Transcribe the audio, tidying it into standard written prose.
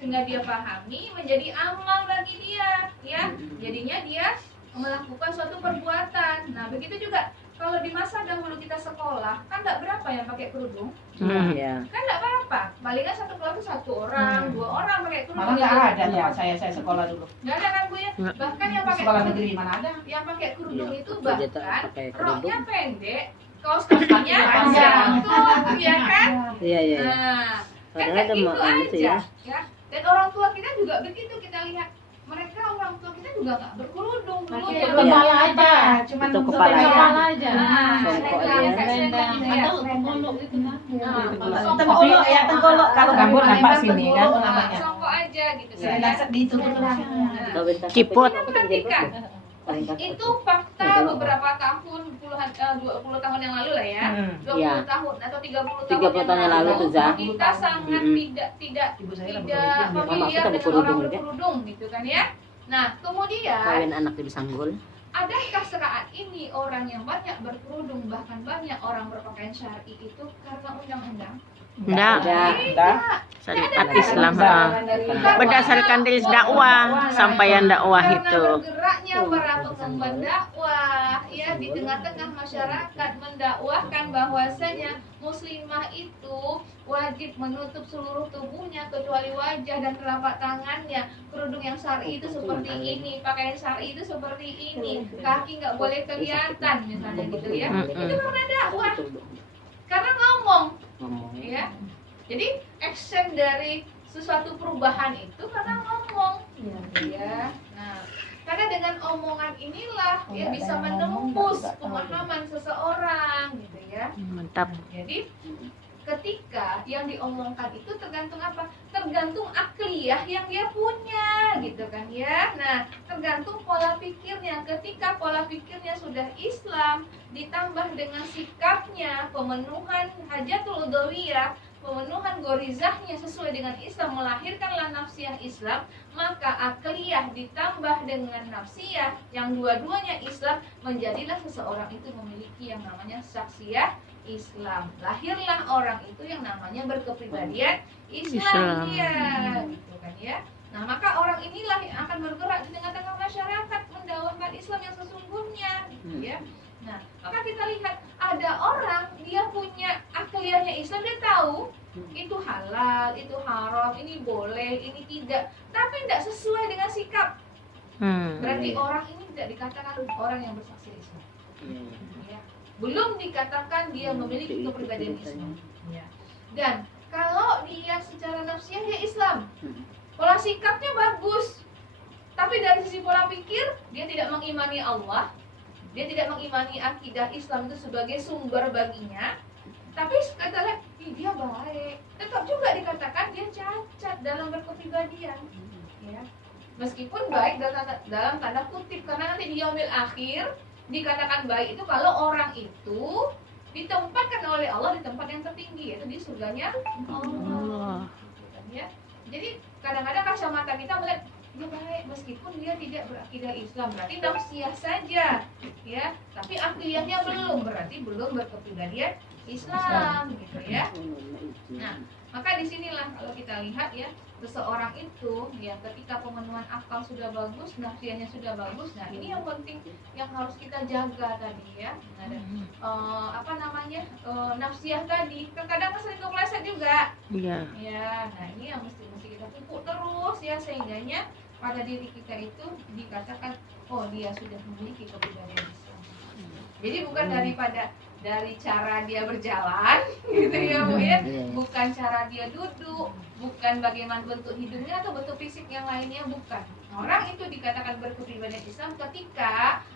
sehingga dia pahami menjadi amal bagi dia, ya. Jadinya dia melakukan suatu perbuatan. Nah, begitu juga kalau di masa dahulu kita sekolah, kan nggak berapa yang pakai kerudung, kan nggak apa-apa. Palingan satu kelas satu orang, dua orang pakai kerudung. Malah nggak ada tempat saya sekolah dulu. Nggak ada kan Bu ya? Bahkan yang pakai Sekolah kerudung, negeri mana ada? yang pakai kerudung itu Dia bahkan pakai roknya kerudung. pendek, kaos kakinya panjang tuh, ya kan? Iya. Nah, kan Padahal kayak ada gitu mau itu aja, ya. ya. Dan orang tua kita juga begitu, kita lihat mereka orang tua kita juga nggak berkerudung dulu Pakai ya. kepala aja, cuman Itu untuk kepala kepala aja. aja. Songkok aja. Selendang gitu ya. Atau tengkolok gitu kan. Songkok Tengkolok ya, tengkolok. Kalau gambut nampak sini kan tengkolok, namanya. songkok aja gitu kan. Selendang itu. Ciput. Itu fakta beberapa tahun, 20 tahun yang lalu lah ya. 20 Iya. tahun atau 30 30 tahun yang lalu tuh, Zah. kita sangat tidak Ibu saya tidak Mama familiar kita dengan berkerudung orang juga. berkerudung gitu kan ya. Nah, kemudian Kawin anak di Sanggul. adakah saat ini orang yang banyak berkerudung, bahkan banyak orang berpakaian syar'i itu karena undang-undang? Enggak, Tidak. syariat Islam. Berdasarkan dari dakwah, sampaian dakwah Karena itu. bergeraknya para pengembang dakwah ya di tengah-tengah masyarakat mendakwahkan bahwasanya muslimah itu wajib menutup seluruh tubuhnya kecuali wajah dan telapak tangannya. Kerudung yang syar'i itu seperti ini, pakaian syar'i itu seperti ini, kaki nggak boleh kelihatan misalnya gitu ya. Itu karena dakwah, karena ngomong. Ya, jadi action dari sesuatu perubahan itu karena ngomong, ya. Nah, karena dengan omongan inilah ya bisa menembus pemahaman seseorang, gitu ya. Mantap. Jadi ketika yang diomongkan itu tergantung apa? Tergantung akliyah yang dia punya, gitu kan ya. Nah, tergantung pola pikirnya. Ketika pola pikirnya sudah Islam ditambah dengan sikapnya, pemenuhan hajatul udhawiyah, pemenuhan gorizahnya sesuai dengan Islam, melahirkanlah nafsiyah Islam, maka akliyah ditambah dengan nafsiyah yang dua-duanya Islam, menjadilah seseorang itu memiliki yang namanya syakhsiyah Islam. Lahirlah orang itu yang namanya berkepribadian Islam, ya, gitu kan ya. Nah, maka orang inilah yang akan bergerak di tengah-tengah masyarakat mendakwahkan Islam yang sesungguhnya, gitu ya. Nah, maka kita lihat ada orang dia punya akliyahnya Islam, dia tahu itu halal, itu haram, ini boleh, ini tidak, tapi tidak sesuai dengan sikap. Berarti orang ini tidak dikatakan orang yang bersaksi Islam. Ya. Belum dikatakan dia memiliki kepribadian Islam. Ya. Dan kalau dia secara nafsiyah dia Islam, pola sikapnya bagus, tapi dari sisi pola pikir dia tidak mengimani Allah, dia tidak mengimani akidah Islam itu sebagai sumber baginya. Tapi kata lihat, dia baik, tetap juga dikatakan dia cacat dalam berkepribadian, ya. Meskipun baik dalam tanda kutip, karena nanti di yaumil akhir dikatakan baik itu kalau orang itu ditempatkan oleh Allah di tempat yang tertinggi, yaitu di surganya Allah. Ya. Jadi kadang-kadang kacamata kita melihat dia baik meskipun dia tidak berakidah Islam, berarti nafsiyah saja, ya. Tapi akliyahnya belum, berarti belum berkepribadian Islam, gitu ya. Nah, maka disinilah kalau kita lihat ya, seseorang itu yang ketika pemenuhan akal sudah bagus, nafsiyahnya sudah bagus. Nah, ini yang penting yang harus kita jaga tadi ya. Ada nafsiyah tadi. Terkadang sering kepleset juga. Iya. Ya, nah ini yang mesti kita pupuk terus ya, sehingganya pada diri kita itu dikatakan oh dia sudah memiliki kepribadian Islam. Jadi bukan dari cara dia berjalan gitu ya Bu ya, bukan cara dia duduk, bukan bagaimana bentuk hidungnya atau bentuk fisik yang lainnya, bukan. Orang itu dikatakan berkepribadian Islam ketika